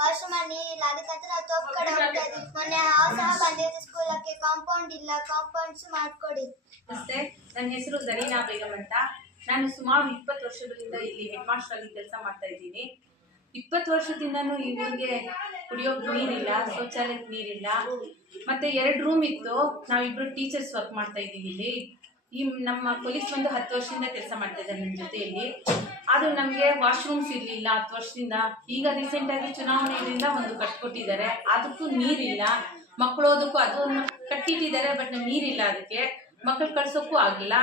Washroom ನೀರಿಲ್ಲ, ಅದಕ್ಕಂತ ನಾವು ತಪ್ಪು ಕಡೆ ಹೋಗ್ತಾ ಇದ್ವಿ. ಮೊನ್ನೆ ಹಾವು ಸಹ ಬಂದಿತ್ತು ಸ್ಕೂಲಕ್ಕೆ. ಕಾಂಪೌಂಡ್ ಇಲ್ಲ, ಕಾಂಪೌಂಡ್ಸ್ ಮಾಡ್ಕೊಡಿ. ನಮಸ್ತೆ, ನನ್ನ ಹೆಸರು ಜರೀನಾ ಬೇಗಂ ಅಂತ. ನಾನು ಸುಮಾರು 20 ವರ್ಷಗಳಿಂದ ಇಲ್ಲಿ ಹೆಡ್ ಮಾಸ್ಟರ್ ಆಗಿ ಕೆಲಸ ಮಾಡ್ತಾ ಇದ್ದೀನಿ. 20 ವರ್ಷದಿಂದನೂ ಈ ಊರಿಗೆ ಕುಡಿಯೋಕೆ ನೀರಿಲ್ಲ, ಶೌಚಾಲಯಕ್ಕೆ ನೀರಿಲ್ಲ. ಮತ್ತೆ 2 ರೂಮ್ ಇತ್ತು. ನಾವಿಬ್ರು ಟೀಚರ್ಸ್ ವರ್ಕ್ ಮಾಡ್ತಾ ಇದ್ದೀವಿ ಇಲ್ಲಿ. ಈ ನಮ್ಮ ಪೊಲೀಸ್ ಬಂದು 10 ವರ್ಷದಿಂದ ಕೆಲಸ ಮಾಡ್ತಾ ಇದ್ದಾರೆ ನನ್ನ ಜೊತೆಯಲ್ಲಿ. ಆದರೂ ನಮಗೆ ವಾಶ್ರೂಮ್ಸ್ ಇರಲಿಲ್ಲ 10 ವರ್ಷದಿಂದ. ಈಗ ರೀಸೆಂಟಾಗಿ ಚುನಾವಣೆಯಿಂದ ಒಂದು ಕಟ್ಕೊಟ್ಟಿದ್ದಾರೆ, ಅದಕ್ಕೂ ನೀರಿಲ್ಲ. ಮಕ್ಕಳು ಓದಕ್ಕೂ ಅದನ್ನು ಕಟ್ಟಿಟ್ಟಿದ್ದಾರೆ, ಬಟ್ ನೀರಿಲ್ಲ. ಅದಕ್ಕೆ ಮಕ್ಕಳು ಕಳ್ಸೋಕ್ಕೂ ಆಗಿಲ್ಲ.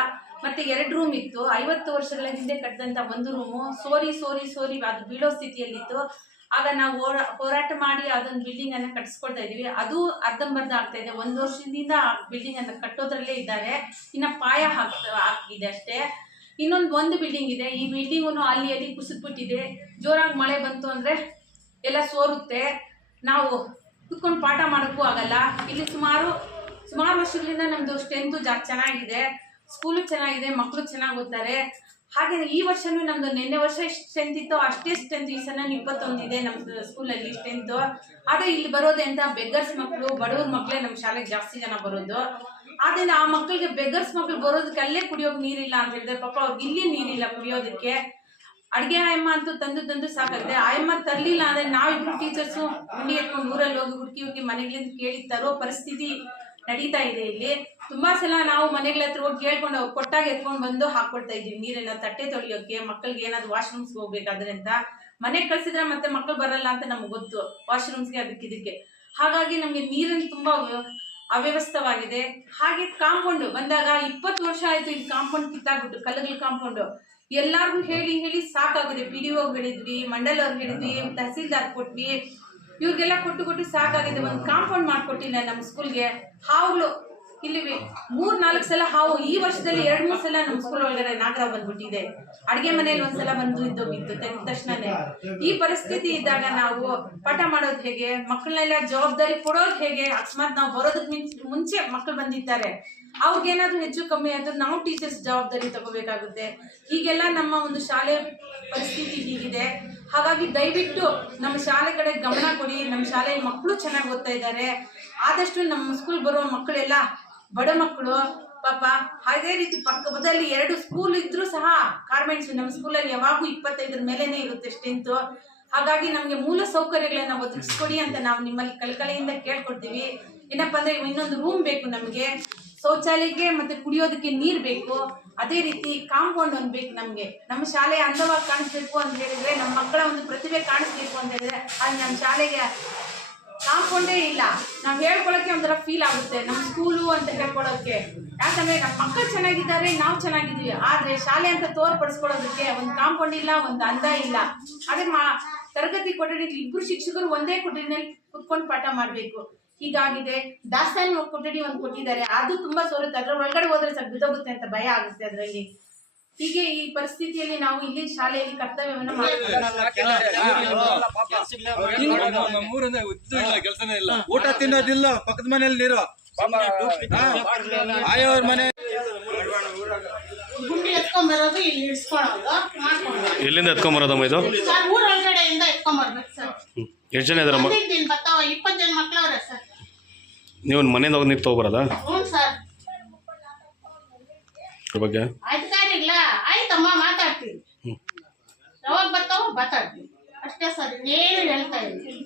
ಮತ್ತೆ 2 ರೂಮ್ ಇತ್ತು. 50 ವರ್ಷಗಳ ಹಿಂದೆ ಕಟ್ಟಿದಂಥ ಒಂದು ರೂಮು ಸೋರಿ ಅದು ಬೀಳೋ ಸ್ಥಿತಿಯಲ್ಲಿತ್ತು. ಆಗ ನಾವು ಹೋರಾಟ ಮಾಡಿ ಅದೊಂದು ಬಿಲ್ಡಿಂಗ್ ಅನ್ನ ಕಟ್ಸ್ಕೊಳ್ತಾ ಇದೀವಿ. ಅದು ಅರ್ಧಂಬರ್ಧ ಆಗ್ತಾ ಇದೆ. 1 ವರ್ಷದಿಂದ ಬಿಲ್ಡಿಂಗ್ ಅನ್ನ ಕಟ್ಟೋದ್ರಲ್ಲೇ ಇದ್ದಾರೆ. ಇನ್ನ ಪಾಯ ಹಾಕಿದೆ ಅಷ್ಟೇ. ಒಂದು ಬಿಲ್ಡಿಂಗ್ ಇದೆ. ಈ ಬಿಲ್ಡಿಂಗು ಅಲ್ಲಿ ಕುಸಿದ್ಬಿಟ್ಟಿದೆ. ಜೋರಾಗಿ ಮಳೆ ಬಂತು ಅಂದ್ರೆ ಎಲ್ಲ ಸೋರುತ್ತೆ. ನಾವು ಕುತ್ಕೊಂಡು ಪಾಠ ಮಾಡೋಕ್ಕೂ ಆಗಲ್ಲ. ಇಲ್ಲಿ ಸುಮಾರು ವರ್ಷಗಳಿಂದ ನಮ್ದು ಸ್ಟ್ರೆಂತ್ ಚೆನ್ನಾಗಿದೆ, ಸ್ಕೂಲು ಚೆನ್ನಾಗಿದೆ, ಮಕ್ಕಳು ಚೆನ್ನಾಗಿ ಓದ್ತಾರೆ. ಹಾಗೆ ಈ ವರ್ಷನೂ ನಮ್ದು ನಿನ್ನೆ ವರ್ಷ ಎಷ್ಟು ಸ್ಟ್ರೆಂತ್ ಇತ್ತು ಅಷ್ಟೇ ಸ್ಟ್ರೆಂತ್ ಈ ಸಲ 21 ಇದೆ ನಮ್ದು ಸ್ಕೂಲಲ್ಲಿ ಸ್ಟ್ರೆಂತ್. ಆದ್ರೆ ಇಲ್ಲಿ ಬರೋದೆ ಅಂತ ಬೆಗ್ಗರ್ಸ್ ಮಕ್ಕಳು, ಬಡವ್ರ ಮಕ್ಕಳೇ ನಮ್ಮ ಶಾಲೆಗೆ ಜಾಸ್ತಿ ಜನ ಬರೋದು. ಆದ್ರಿಂದ ಆ ಮಕ್ಕಳಿಗೆ ಬೆಗ್ಗರ್ಸ್ ಮಕ್ಕಳು ಬರೋದಕ್ಕೆ ಅಲ್ಲೇ ಕುಡಿಯೋಕೆ ನೀರಿಲ್ಲ ಅಂತ ಹೇಳಿದ್ರೆ ಪಾಪ ಅವ್ರಿಗೆ ಇಲ್ಲಿ ನೀರಿಲ್ಲ ಕುಡಿಯೋದಕ್ಕೆ. ಅಡ್ಗೆ ಆಯಮ್ಮ ಅಂತೂ ತಂದು ಸಾಕಾಗಿದೆ. ಆಯಮ್ಮ ತರ್ಲಿಲ್ಲ ಅಂದ್ರೆ ನಾವಿಬ್ರು ಟೀಚರ್ಸು ಉಂಡಿ ಎತ್ಕೊಂಡು ಊರಲ್ಲಿ ಹೋಗಿ ಹುಡುಕಿ ಮನೆಗಳಿಂದ ಕೇಳಿ ತರೋ ಪರಿಸ್ಥಿತಿ ನಡೀತಾ ಇದೆ ಇಲ್ಲಿ. ತುಂಬಾ ಸಲ ನಾವು ಮನೆಗಳ ಹತ್ರ ಹೋಗಿ ಕೇಳ್ಕೊಂಡು ಅವ್ರು ಕೊಟ್ಟಾಗ ಎತ್ಕೊಂಡು ಬಂದು ಹಾಕೊಳ್ತಾ ಇದೀವಿ ನೀರೆಲ್ಲ, ತಟ್ಟೆ ತೊಳಿಯೋಕೆ, ಮಕ್ಕಳಿಗೆ ಏನಾದ್ರು ವಾಶ್ರೂಮ್ಸ್ಗೆ ಹೋಗ್ಬೇಕಾದ್ರೆ ಅಂತ. ಮನೆಗೆ ಕಳ್ಸಿದ್ರೆ ಮತ್ತೆ ಮಕ್ಕಳು ಬರಲ್ಲ ಅಂತ ನಮ್ಗೆ ಗೊತ್ತು, ವಾಶ್ರೂಮ್ಸ್ಗೆ ಇದಕ್ಕೆ. ಹಾಗಾಗಿ ನಮ್ಗೆ ನೀರಿನ ತುಂಬಾ ಅವ್ಯವಸ್ಥವಾಗಿದೆ. ಹಾಗೆ ಕಾಂಪೌಂಡ್ ಬಂದಾಗ 20 ವರ್ಷ ಆಯ್ತು ಇದು ಕಾಂಪೌಂಡ್ ಕಿತ್ತಾಗ್ಬಿಟ್ಟು, ಕಲ್ಲುಗಳ ಕಾಂಪೌಂಡ್. ಎಲ್ಲಾರ್ಗು ಹೇಳಿ ಸಾಕಾಗಿದೆ. PDO ಹೇಳಿದ್ವಿ, ಮಂಡಲ್ ಅವ್ರಿಗೆ ಹೇಳಿದ್ವಿ, ತಹಸೀಲ್ದಾರ್ ಕೊಟ್ವಿ, ಇವ್ರಿಗೆಲ್ಲ ಕೊಟ್ಟು ಸಾಕಾಗಿದೆ. ಒಂದು ಕಾಂಪೌಂಡ್ ಮಾಡ್ಕೊಟ್ಟಿಲ್ಲ ನಮ್ಮ ಸ್ಕೂಲ್ಗೆ. ಹಾವುಗಳು ಇಲ್ಲಿ 3-4 ಸಲ ಹಾವು ಈ ವರ್ಷದಲ್ಲಿ 2-3 ಸಲ ನಮ್ಮ ಸ್ಕೂಲ್ ಒಳಗಡೆ ನಾಗರ ಬಂದ್ಬಿಟ್ಟಿದೆ. ಅಡ್ಗೆ ಮನೇಲಿ ಒಂದ್ಸಲ ಬಂದು ಇದ್ದೋಗಿತ್ತು ತೆಗೆದ ತಕ್ಷಣನೇ. ಈ ಪರಿಸ್ಥಿತಿ ಇದ್ದಾಗ ನಾವು ಪಾಠ ಮಾಡೋದು ಹೇಗೆ? ಮಕ್ಕಳನ್ನೆಲ್ಲ ಜವಾಬ್ದಾರಿ ಕೊಡೋದು ಹೇಗೆ? ಅಕಸ್ಮಾತ್ ನಾವು ಬರೋದಕ್ಕೆ ಮುಂಚೆ ಮಕ್ಕಳು ಬಂದಿರ್ತಾರೆ, ಅವ್ರಿಗೇನಾದ್ರೂ ಹೆಚ್ಚು ಕಮ್ಮಿ ಆದ್ರೂ ನಾವು ಟೀಚರ್ಸ್ ಜವಾಬ್ದಾರಿ ತಗೋಬೇಕಾಗುತ್ತೆ. ಹೀಗೆಲ್ಲ ನಮ್ಮ ಒಂದು ಶಾಲೆ ಪರಿಸ್ಥಿತಿ ಹೀಗಿದೆ. ಹಾಗಾಗಿ ದಯವಿಟ್ಟು ನಮ್ಮ ಶಾಲೆ ಕಡೆ ಗಮನ ಕೊಡಿ. ನಮ್ಮ ಶಾಲೆಯಲ್ಲಿ ಮಕ್ಕಳು ಚೆನ್ನಾಗಿ ಓದ್ತಾ ಇದ್ದಾರೆ. ಆದಷ್ಟು ನಮ್ಮ ಸ್ಕೂಲ್ ಬರುವ ಮಕ್ಕಳೆಲ್ಲ ಬಡ ಮಕ್ಕಳು ಪಾಪ. ಅದೇ ರೀತಿ ಪಕ್ಕದಲ್ಲಿ 2 ಸ್ಕೂಲ್ ಇದ್ರೂ ಸಹ ಕಾನ್ವೆಂಟ್ಸ್ ನಮ್ಮ ಸ್ಕೂಲಲ್ಲಿ ಯಾವಾಗೂ 25 ಮೇಲೇನೆ ಇರುತ್ತೆ ಸ್ಟ್ರೆಂತ್. ಹಾಗಾಗಿ ನಮ್ಗೆ ಮೂಲ ಸೌಕರ್ಯಗಳನ್ನ ಒದಗಿಸ್ಕೊಡಿ ಅಂತ ನಾವು ನಿಮ್ಮಲ್ಲಿ ಕಳಕಳಿಯಿಂದ ಕೇಳ್ಕೊಡ್ತೀವಿ. ಏನಪ್ಪಾ ಅಂದ್ರೆ ಇನ್ನೊಂದು ರೂಮ್ ಬೇಕು ನಮ್ಗೆ, ಶೌಚಾಲಯಕ್ಕೆ ಮತ್ತೆ ಕುಡಿಯೋದಕ್ಕೆ ನೀರು ಬೇಕು. ಅದೇ ರೀತಿ ಕಾಂಪೌಂಡ್ ಒಂದು ಬೇಕು ನಮ್ಗೆ. ನಮ್ಮ ಶಾಲೆ ಅಂದವಾಗಿ ಕಾಣಿಸ್ಬೇಕು ಅಂತ ಹೇಳಿದ್ರೆ, ನಮ್ಮ ಮಕ್ಕಳ ಒಂದು ಪ್ರತಿಭೆ ಕಾಣಿಸ್ಬೇಕು ಅಂತ ಹೇಳಿದ್ರೆ ಅಲ್ಲಿ ನಮ್ಮ ಶಾಲೆಗೆ ಕಾಂಪೌಂಡೇ ಇಲ್ಲ. ನಾವು ಹೇಳ್ಕೊಳಕ್ಕೆ ಒಂಥರ ಫೀಲ್ ಆಗುತ್ತೆ ನಮ್ಮ ಸ್ಕೂಲು ಅಂತ ಹೇಳ್ಕೊಳಕ್ಕೆ. ಯಾಕಂದ್ರೆ ನಮ್ಮ ಮಕ್ಕಳು ಚೆನ್ನಾಗಿದ್ದಾರೆ, ನಾವು ಚೆನ್ನಾಗಿದ್ದೀವಿ. ಆದ್ರೆ ಶಾಲೆ ಅಂತ ತೋರ್ಪಡಿಸ್ಕೊಳ್ಳೋದಕ್ಕೆ ಒಂದು ಕಾಂಪೌಂಡ್ ಇಲ್ಲ, ಒಂದು ಅಂದ ಇಲ್ಲ. ಅದೇ ತರಗತಿ ಕೊಠಡಿ 2 ಶಿಕ್ಷಕರು ಒಂದೇ ಕೊಠಡಿನಲ್ಲಿ ಕುತ್ಕೊಂಡು ಪಾಠ ಮಾಡ್ಬೇಕು. ಹೀಗಾಗಿದೆ. ದಾಸ್ತಾನು ಕೊಠಡಿ ಒಂದು ಕೊಟ್ಟಿದ್ದಾರೆ, ಅದು ತುಂಬಾ ಸೋರುತ್ತೆ. ಅದ್ರ ಒಳಗಡೆ ಹೋದ್ರೆ ಸ್ವಲ್ಪ ಬಿದ್ದೋಗುತ್ತೆ ಅಂತ ಭಯ ಆಗುತ್ತೆ ಅದರಲ್ಲಿ. ಹೀಗೆ ಈ ಪರಿಸ್ಥಿತಿಯಲ್ಲಿ ನಾವು ಇಲ್ಲಿ ಶಾಲೆಯಲ್ಲಿ ಕರ್ತವ್ಯವನ್ನು ಊಟ ತಿನ್ನೋದಿಲ್ಲ, ಪಕ್ಕದ ಮನೆಯಲ್ಲಿ ನೀರು ಆಯೋರ್ ಮನೆ ಗುಂಡಿ ಎತ್ಕೊಂಡ್ಬರೋದು, ಇಲ್ಲಿ ಇಡ್ಸ್ಕೊಳ್ಳೋದು ಮಾಡ್ಕೊಂಡು. ಎಲ್ಲಿಂದ ಎತ್ಕೊಂಬರೋದಮ್ಮ ಇದು? ಸರ್ ಊರೊಳಗಡೆಯಿಂದ ಎತ್ಕೊಂಡ್ಬರ್ಬೇಕು ಸರ್. ಎಷ್ಟು ಜನ ಇದಾರಮ್ಮ? 20 ಜನ ಮಕ್ಕಳವ್ರೆ ಸರ್. ನೀವು ಮನೆಯಿಂದ ಹೋಗಿ ನೀರು ತಗೋಬರೋದಾ? ಹ್ಞೂ ಸರ್. ಬಗ್ಗೆ ಅಧಿಕಾರಿ ಇಲ್ಲ, ಆಯ್ತಮ್ಮ ಮಾತಾಡ್ತೀವಿ, ಯಾವಾಗ ಬರ್ತಾವೋ ಮಾತಾಡ್ತೀವಿ ಅಷ್ಟೇ ಸರ್. ಇನ್ನೇನು ಹೇಳ್ತಾ ಇದ್ದೀವಿ.